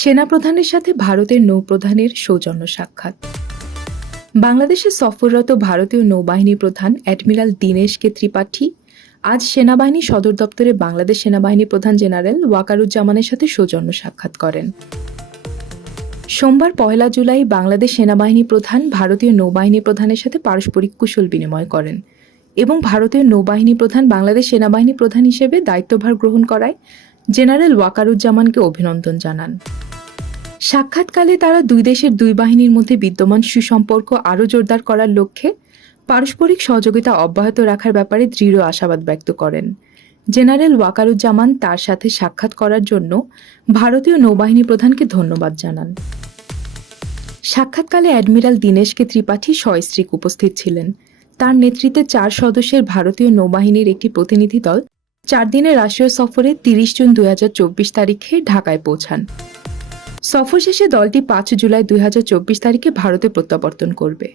সেনাপ্রধানের সাথে ভারতের নৌপ্রধানের সৌজন্য সাক্ষাৎ। বাংলাদেশে সফররত ভারতীয় নৌবাহিনী প্রধান অ্যাডমিরাল দীনেশ কে ত্রিপাঠী আজ সেনাবাহিনী সদর দপ্তরে বাংলাদেশ সেনাবাহিনী প্রধান জেনারেল ওয়াকারুজ্জামানের সাথে সৌজন্য সাক্ষাৎ করেন। সোমবার ১ জুলাই বাংলাদেশ সেনাবাহিনী প্রধান ভারতীয় নৌবাহিনী প্রধানের সাথে পারস্পরিক কুশল বিনিময় করেন এবং ভারতীয় নৌবাহিনী প্রধান বাংলাদেশ সেনাবাহিনী প্রধান হিসেবে দায়িত্বভার গ্রহণ করায় জেনারেল ওয়াকারুজ্জামানকে অভিনন্দন জানান। সাক্ষাৎকালে তারা দুই দেশের দুই বাহিনীর মধ্যে বিদ্যমান সুসম্পর্ক আরও জোরদার করার লক্ষ্যে পারস্পরিক সহযোগিতা অব্যাহত রাখার ব্যাপারে দৃঢ় আশাবাদ ব্যক্ত করেন। জেনারেল ওয়াকারুজ্জামান তার সাথে সাক্ষাৎ করার জন্য ভারতীয় নৌবাহিনী প্রধানকে ধন্যবাদ জানান। সাক্ষাৎকালে অ্যাডমিরাল দীনেশ কে ত্রিপাঠী সস্ত্রীক উপস্থিত ছিলেন। তার নেতৃত্বে ৪ সদস্যের ভারতীয় নৌবাহিনীর একটি প্রতিনিধি দল ৪ দিনের রাষ্ট্রীয় সফরে ৩০ জুন ২০২৪ তারিখে ঢাকায় পৌঁছান। সফর শেষে দলটি ৫ জুলাই ২০২৪ তারিখে ভারতে প্রত্যাবর্তন করবে।